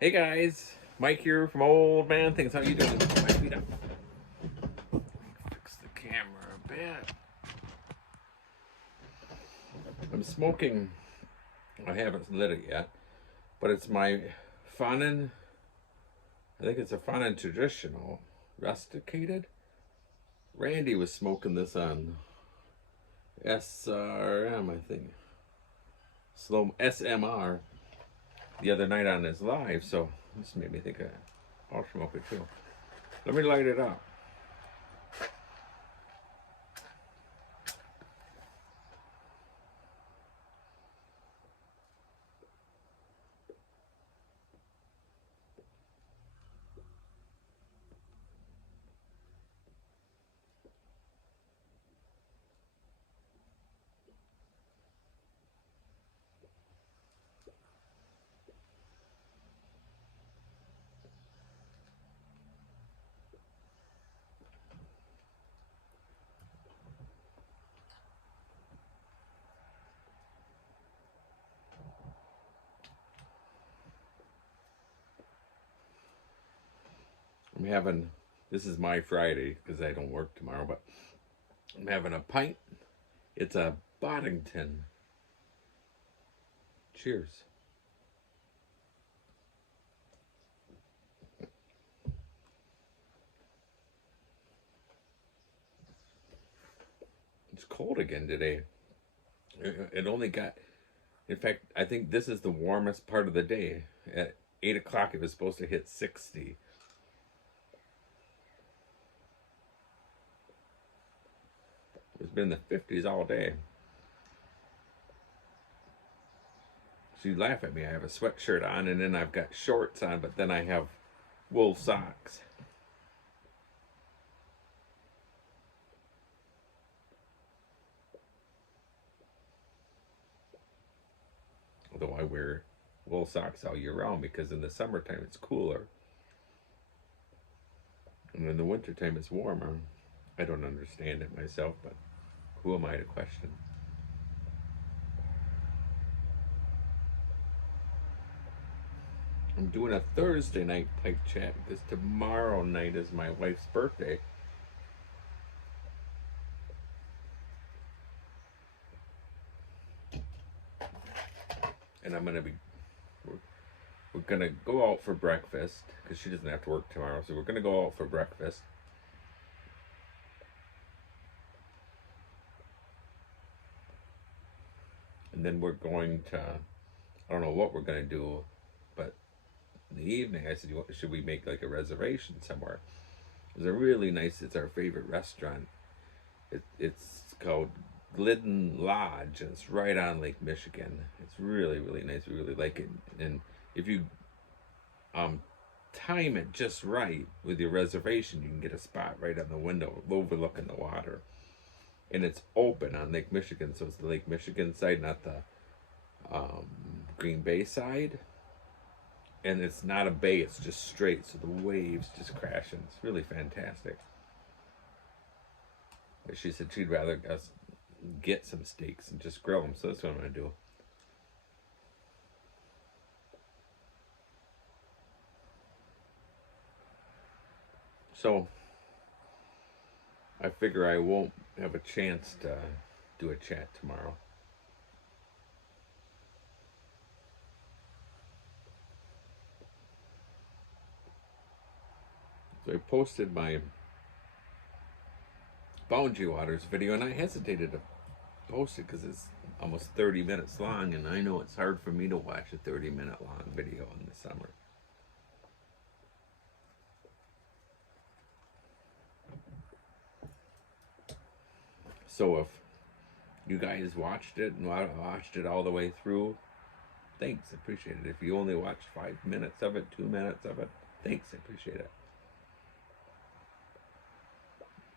Hey guys, Mike here from Old Man Things. How you doing? Put my feet up. Fix the camera a bit. I'm smoking. I haven't lit it yet, but it's my Fanon. I think it's a Fanon traditional, rusticated. Randy was smoking this on SRM, I think, slow SMR the other night on his live. So this made me think I'll smoke it too. Let me light it up. I'm having, this is my Friday because I don't work tomorrow, but I'm having a pint. It's a Boddington. Cheers. It's cold again today. It only got, in fact, I think this is the warmest part of the day. At 8 o'clock, it was supposed to hit 60. It's been in the 50s all day. So you laugh at me. I have a sweatshirt on and then I've got shorts on, but then I have wool socks. Although I wear wool socks all year round because in the summertime it's cooler. And in the wintertime it's warmer. I don't understand it myself, but who am I to question? I'm doing a Thursday night pipe chat because tomorrow night is my wife's birthday. And we're gonna go out for breakfast because she doesn't have to work tomorrow. So we're gonna go out for breakfast. And then we're going to, I don't know what we're gonna do, but in the evening I said, should we make like a reservation somewhere? It's a really nice, it's our favorite restaurant. It's called Glidden Lodge, and it's right on Lake Michigan. It's really, really nice. We really like it. And if you um, time it just right with your reservation, you can get a spot right on the window overlooking the water. And it's open on Lake Michigan, so it's the Lake Michigan side, not the um, Green Bay side. And it's not a bay, it's just straight, so the waves just crashing. It's really fantastic. She said she'd rather us get some steaks and just grill them, so that's what I'm going to do. So I figure I won't have a chance to do a chat tomorrow. So I posted my Boundary Waters video, and I hesitated to post it because it's almost 30 minutes long, and I know it's hard for me to watch a 30-minute long video in the summer. So if you guys watched it and watched it all the way through, thanks, appreciate it. If you only watched 5 minutes of it, 2 minutes of it, thanks, appreciate it.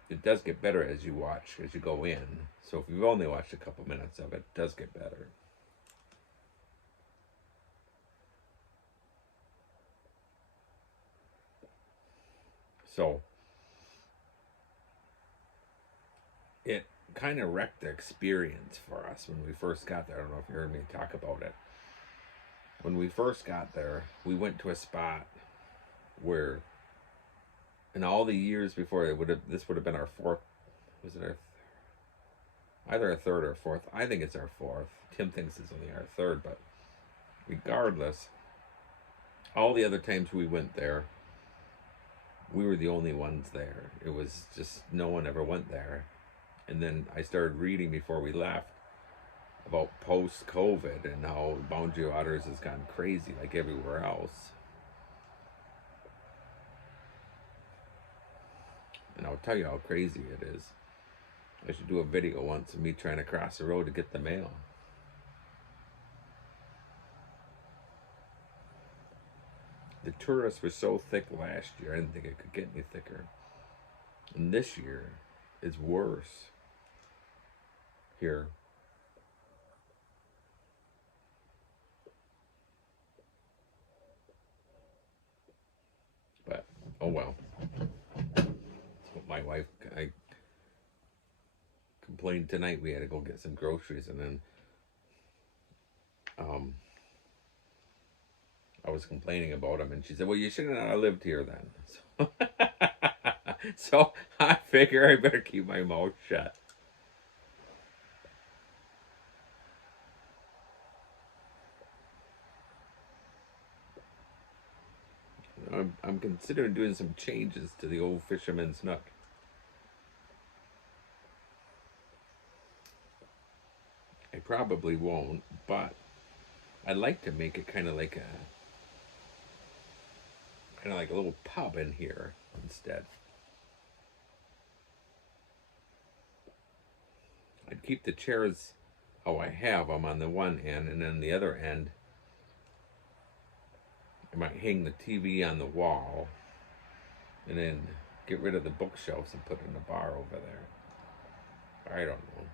It does get better as you watch, as you go in. So if you've only watched a couple minutes of it, it does get better. So it kind of wrecked the experience for us when we first got there. I don't know if you heard me talk about it. when we first got there, we went to a spot where, in all the years before, this would have been our fourth. Was it our either our third or fourth? I think it's our fourth. Tim thinks it's only our third, but regardless, all the other times we went there, we were the only ones there. It was just no one ever went there. And then I started reading before we left about post-COVID and how Boundary Waters has gone crazy like everywhere else. And I'll tell you how crazy it is. I should do a video once of me trying to cross the road to get the mail. The tourists were so thick last year, I didn't think it could get any thicker. And this year is worse here. But, oh well. So my wife, I complained tonight we had to go get some groceries, and then I was complaining about him, and she said, well, you should not have lived here then. So I figure I better keep my mouth shut. I'm considering doing some changes to the old Fisherman's Nook. I probably won't, but I'd like to make it kind of like a little pub in here instead. I'd keep the chairs how I have them on the one end, and then the other end I might hang the TV on the wall, and then get rid of the bookshelves and put in a bar over there. I don't know.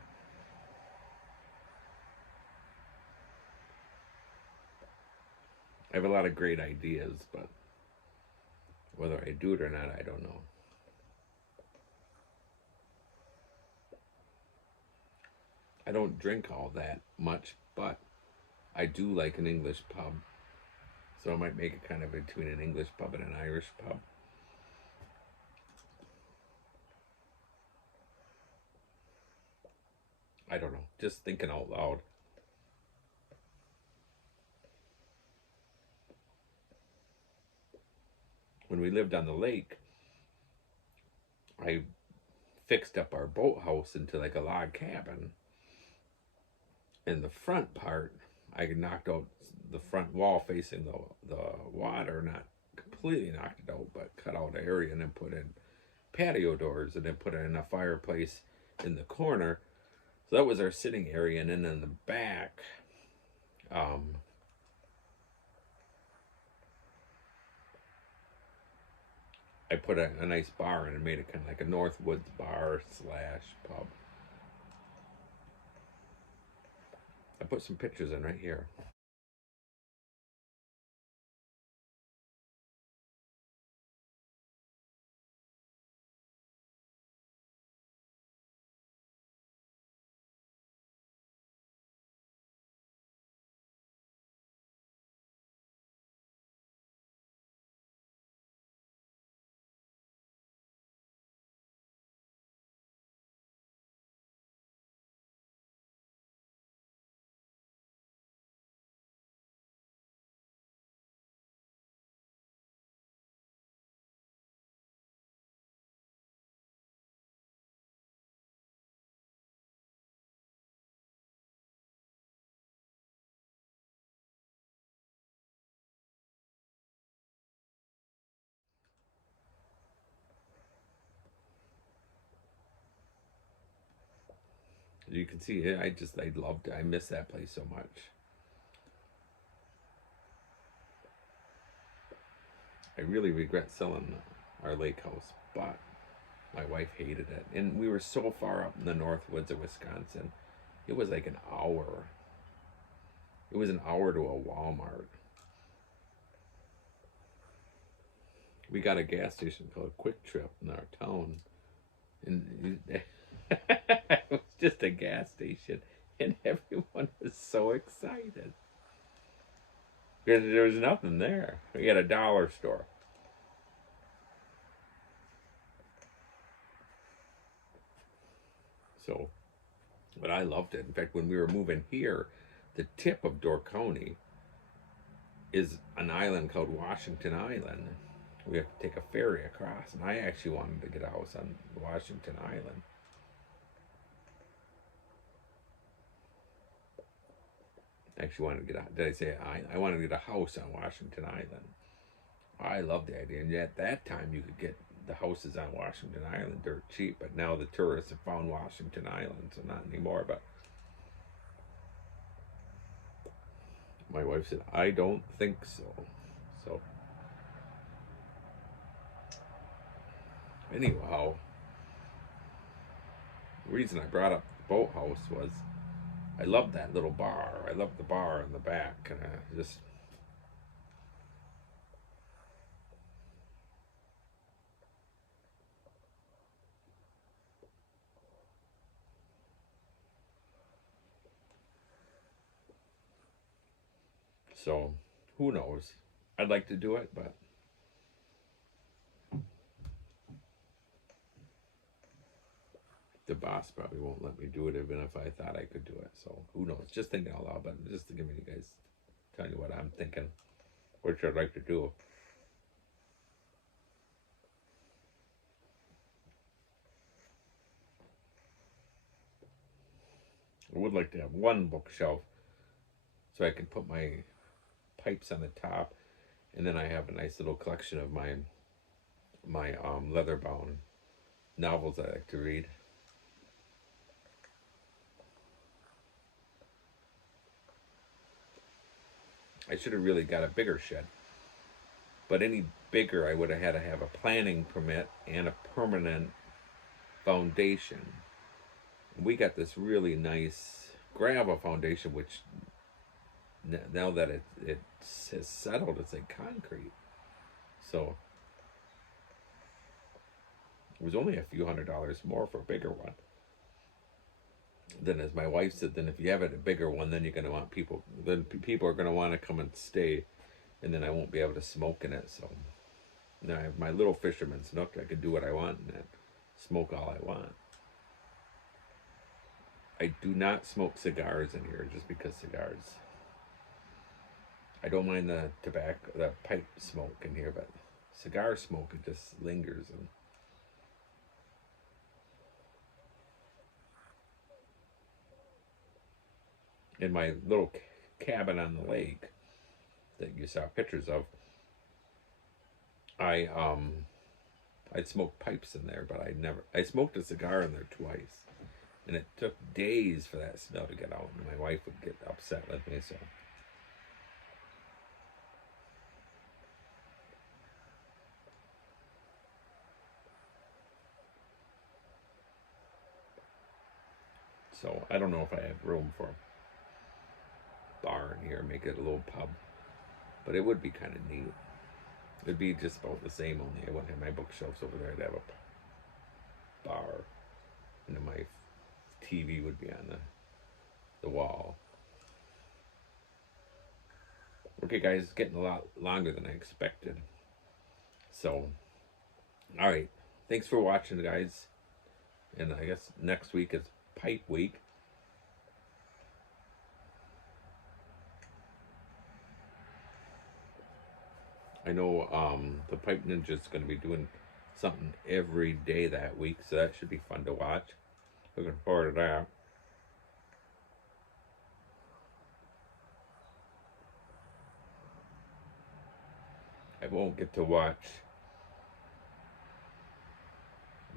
I have a lot of great ideas, but whether I do it or not, I don't know. I don't drink all that much, but I do like an English pub. So I might make it kind of between an English pub and an Irish pub. I don't know. Just thinking out loud. When we lived on the lake, I fixed up our boathouse into like a log cabin. And the front part, I knocked out the front wall facing the water, not completely knocked it out, but cut out an area and then put in patio doors, and then put in a fireplace in the corner. So that was our sitting area. And then in the back, I put a nice bar in and made it kind of like a Northwoods bar / pub. I put some pictures in right here. As you can see, I loved it. I miss that place so much. I really regret selling our lake house, but my wife hated it. And we were so far up in the Northwoods of Wisconsin. It was like an hour. It was an hour to a Walmart. We got a gas station called Quick Trip in our town. And it was just a gas station. And everyone was so excited. Because there was nothing there. We had a dollar store. So, but I loved it. In fact, when we were moving here, the tip of Door County is an island called Washington Island. We have to take a ferry across, and I actually wanted to get a house on Washington Island. Actually wanted to get a, did I say I wanted to get a house on Washington Island. I love the idea, and yet at that time you could get the houses on Washington Island dirt cheap, but now the tourists have found Washington Island, so not anymore. But my wife said, I don't think so. So anyhow, the reason I brought up the boathouse was I loved that little bar. I loved the bar in the back, and I just so who knows? I'd like to do it, but the boss probably won't let me do it even if I thought I could do it. So who knows? Just thinking out loud, but just to give you guys, tell you what I'm thinking, which I'd like to do. I would like to have one bookshelf so I can put my pipes on the top, and then I have a nice little collection of my leather bound novels I like to read. I should have really got a bigger shed, but any bigger I would have had to have a planning permit and a permanent foundation. We got this really nice gravel foundation, which now that it has settled, it's like concrete. So it was only a few $100s more for a bigger one. Then, as my wife said, then if you have a bigger one, then you're going to want people. Then people are going to want to come and stay, and then I won't be able to smoke in it. So now I have my little Fisherman's Nook. I can do what I want in it, smoke all I want. I do not smoke cigars in here just because cigars. I don't mind the tobacco, the pipe smoke in here, but cigar smoke, it just lingers. And in my little cabin on the lake that you saw pictures of, I'd smoked pipes in there, but I smoked a cigar in there twice, and it took days for that smell to get out, and my wife would get upset with me. So I don't know if I have room for a bar in here, make it a little pub, but it would be kind of neat. It'd be just about the same, only I wouldn't have my bookshelves over there. I'd have a bar, and then my TV would be on the wall. Okay, guys, it's getting a lot longer than I expected. So, all right. Thanks for watching, guys. And I guess next week is Pipe Week. I know the Pipe Ninja is going to be doing something every day that week, so that should be fun to watch. Looking forward to that. I won't get to watch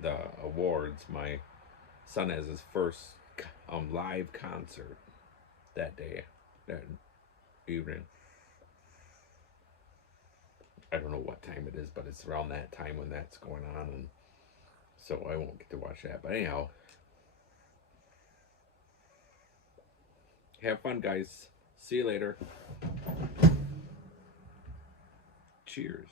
the awards. My son has his first live concert that day, that evening. I don't know what time it is, but it's around that time when that's going on, and so I won't get to watch that. But anyhow, have fun, guys. See you later. Cheers.